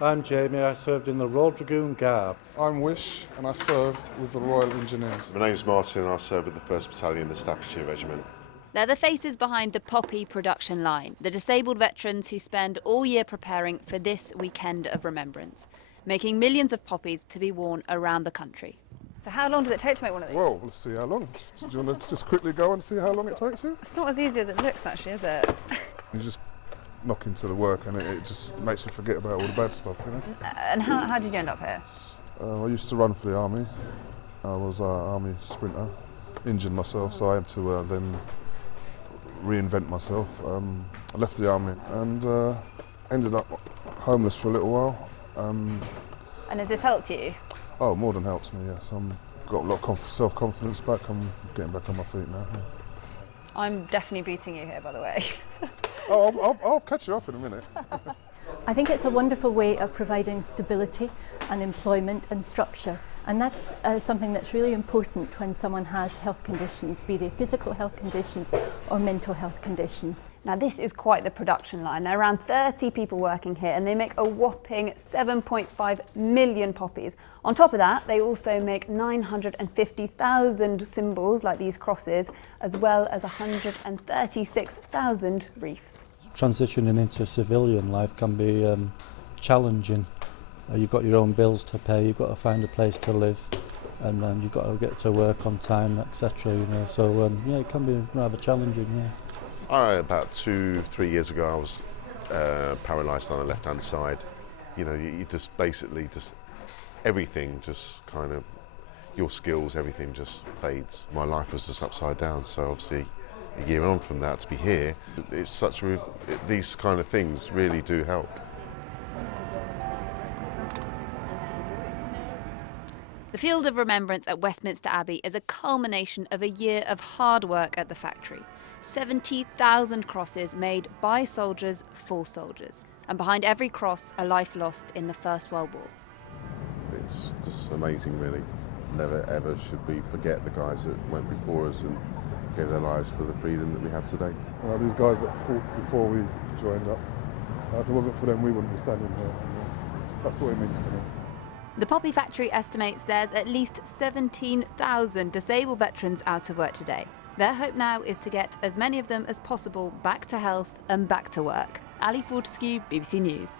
I'm Jamie, I served in the Royal Dragoon Guards. I'm Wish and I served with the Royal Engineers. My name's Martin and I served with the 1st Battalion, the Staffordshire Regiment. They're the faces behind the Poppy production line, the disabled veterans who spend all year preparing for this weekend of remembrance, making millions of poppies to be worn around the country. So how long does it take to make one of these? Well, let's see how long. Do you want to just quickly go and see how long it takes you? It's not as easy as it looks actually, is it? You just knock into the work and it just makes you forget about all the bad stuff, you know? And how did you end up here? I used to run for the army. I was an army sprinter, injured myself, so I had to then reinvent myself. I left the army and ended up homeless for a little while. And has this helped you? Oh, more than helps me, yes. I've got a lot of self-confidence back. I'm getting back on my feet now. Yeah. I'm definitely beating you here, by the way. Oh, I'll catch you up in a minute. I think it's a wonderful way of providing stability and employment and structure, and that's something that's really important when someone has health conditions, be they physical health conditions or mental health conditions. Now this is quite the production line. There are around 30 people working here and they make a whopping 7.5 million poppies. On top of that, they also make 950,000 symbols like these crosses, as well as 136,000 wreaths. Transitioning into civilian life can be challenging. You've got your own bills to pay, you've got to find a place to live, and you've got to get to work on time, etc. You know, so yeah, it can be rather challenging. Yeah. About 2-3 years ago, I was paralysed on the left-hand side. You know, you just basically everything just kind of, your skills, everything just fades. My life was just upside down. So obviously, a year on from that to be here, it's these kind of things really do help. The Field of Remembrance at Westminster Abbey is a culmination of a year of hard work at the factory. 70,000 crosses made by soldiers for soldiers. And behind every cross, a life lost in the First World War. It's just amazing, really. Never ever should we forget the guys that went before us and gave their lives for the freedom that we have today. These guys that fought before we joined up, if it wasn't for them, we wouldn't be standing here. That's what it means to me. The Poppy Factory estimates there's at least 17,000 disabled veterans out of work today. Their hope now is to get as many of them as possible back to health and back to work. Ali Fortescue, BBC News.